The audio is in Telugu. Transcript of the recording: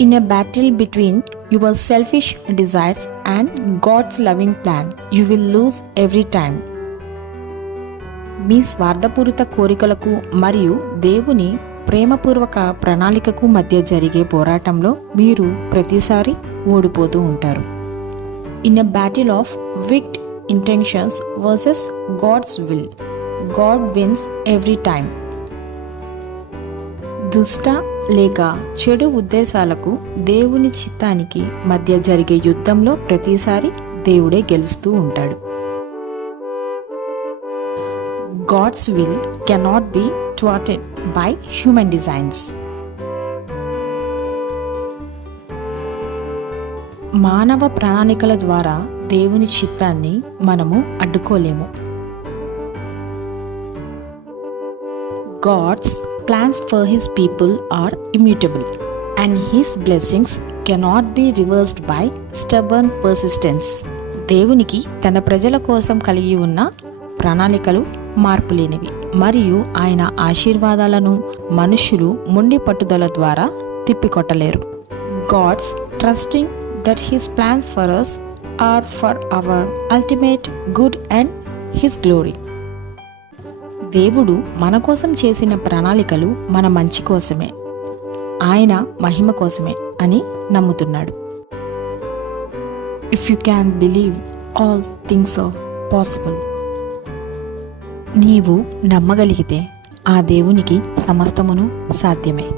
In a battle between your selfish desires and God's loving plan, you will lose every time. మీ స్వార్థపూరిత కోరికలకు మరియు దేవుని ప్రేమపూర్వక ప్రణాళికకు మధ్య జరిగే పోరాటంలో మీరు ప్రతిసారి ఓడిపోతూ ఉంటారు. In a battle of wicked intentions versus God's will, God wins every time. దుష్ట లేక చెడు ఉద్దేశాలకు దేవుని చిత్తానికి మధ్య జరిగే యుద్ధంలో ప్రతిసారి దేవుడే గెలుస్తూ ఉంటాడు. God's will cannot be thwarted by human designs. మానవ ప్రణాళికల ద్వారా దేవుని చిత్తాన్ని మనము అడ్డుకోలేము. God's plans for his people are immutable, and his blessings cannot be reversed by stubborn persistence. దేవునికి తన ప్రజల కోసం కలిగి ఉన్న ప్రణాళికలు మార్పులేనివి మరియు ఆయన ఆశీర్వాదాలను మనుష్యులు మొండి పట్టుదల ద్వారా తిప్పికొట్టలేరు. God's trusting that his plans for us are for our ultimate good and his glory. దేవుడు మన కోసం చేసిన ప్రణాళికలు మన మంచి కోసమే, ఆయన మహిమ కోసమే అని నమ్ముతున్నాడు. If you can believe, all things are possible. నీవు నమ్మగలిగితే ఆ దేవునికి సమస్తమును సాధ్యమే.